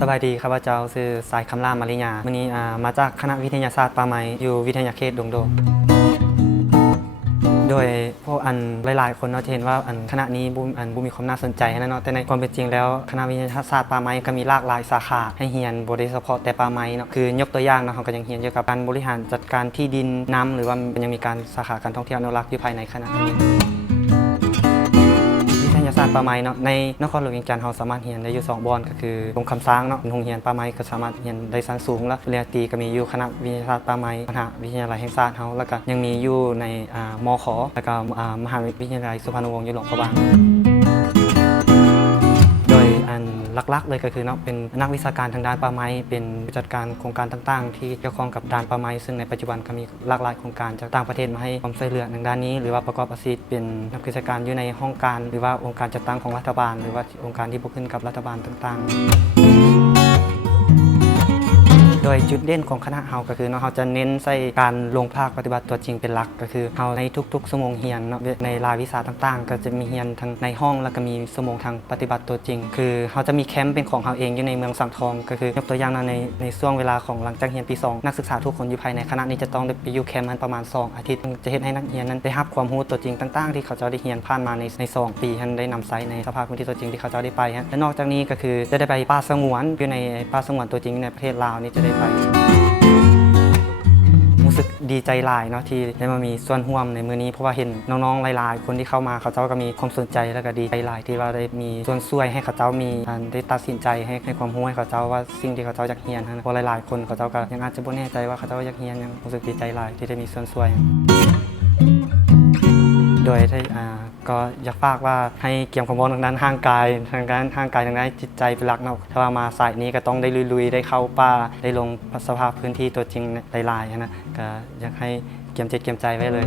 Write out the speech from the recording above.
สบายดีครับเจ้าชื่อสายคำล่ามาริยาวันนี้มาจากคณะวิทยาศาสตร์ป่าไม้อยู่วิทยาเขตดงโดโดยพวกหลายๆคนเนาะจะเห็นว่าคณะนี้บุมีความน่าสนใจนะเนาะแต่ในความเป็นจริงแล้วคณะวิทยาศาสตร์ป่าไม้ก็มีหลากหลายสาขาให้เรียนบ่ได้เฉพาะแต่ป่าไม้เนาะคือยกตัวอย่างเนาะเขาก็ยังเรียนเกี่ยวกับการบริหารจัดการที่ดินน้ำหรือว่ายังมีการสาขาการท่องเที่ยวอนุรักษ์อยู่ภายในคณะนี้วิทยาศาสตร์ป่าไม้เนาะในนครหลวงเวียงจันทร์เราสามารถเรียนได้อยู่2บอนก็คือโรงคำช้างเนาะโรงเรียนป่าไม้ก็สามารถเรียนได้ชั้นสูงแล้วเรียนตรีก็มีอยู่คณะวิทยาศาสตร์ป่าไม้มหาวิทยาลัยแห่งชาติเราแล้วก็ยังมีอยู่ในมขแล้วก็มหาวิทยาลัยสุพรรณวงศ์อยู่หลวงพระบางโดยหลักๆเลยก็คือเนาะเป็นนักวิชาการทางด้านป่าไม้เป็นผู้จัดการโครงการต่างๆที่เกี่ยวข้องกับด้านป่าไม้ซึ่งในปัจจุบันก็มีหลากหลายโครงการจากต่างประเทศมาให้ความช่วยเหลือทางด้านนี้หรือว่าประกอบอาชีพเป็นนักวิชาการอยู่ในห้องการหรือว่าองค์การจัดตั้งของรัฐบาลหรือว่าองค์การที่บวกขึ้นกับรัฐบาลต่างๆโดยจุดเด่นของคณะเราก็คือเราจะเน้นใส่การลงภาคปฏิบัติตัวจริงเป็นหลักก็คือเราในทุกๆชั่วโมงเรียนเนาะในรายวิชาต่างๆก็จะมีเรียนทั้งในห้องแล้วก็มีชั่วโมงทางปฏิบัติตัวจริงคือเราจะมีแคมป์เป็นของเราเองอยู่ในเมืองสังทองก็คือยกตัวอย่างในช่วงเวลาของหลังจากเรียนปี2นักศึกษาทุกคนอยู่ภายในคณะนี้จะต้องไปอยู่แคมป์มันประมาณ2อาทิตย์จะเฮ็ดให้นักเรียนนั้นได้รับความรู้ตัวจริงต่างๆที่เขาจะได้เรียนผ่านมาใน2ปีได้นำใช้ในสภาพพื้นที่ตัวจริงที่เขาจะได้ไปและนอกจากนี้ก็คือจะได้ไปป่าสงวนอยู่ในป่าสงวนตัวจริงในประเทศลาวนี่จะได้ไปรู้สึกดีใจหลายเนาะที่ได้มามีส่วนร่วมในมื้อนี้เพราะว่าเห็นน้องๆหลายๆคนที่เข้ามาเขาเจ้าก็มีความสนใจแล้วก็ดีใจหลายที่ว่าได้มีส่วนช่วยให้เขาเจ้ามีได้ตัดสินใจให้ความรู้ให้เขาเจ้าว่าสิ่งที่เขาเจ้าอยากเรียนเพราะหลายๆคนเขาเจ้าก็ยังอาจจะบ่แน่ใจว่าเขาเจ้าอยากเรียนยังรู้สึกดีใจหลายที่ได้มีส่วนช่วยโดยที่ก็อยากฝากว่าให้เกี่ยวกับทางด้านร่างกายทางด้านจิตใจเป็นหลักเนาะถ้าว่ามาสายนี้ก็ต้องได้ลุยๆได้เข้าป่าได้ลงสภาพพื้นที่ตัวจริงหลายๆนะก็อยากให้เกี่ยมจิตเกี่ยมใจไว้เลย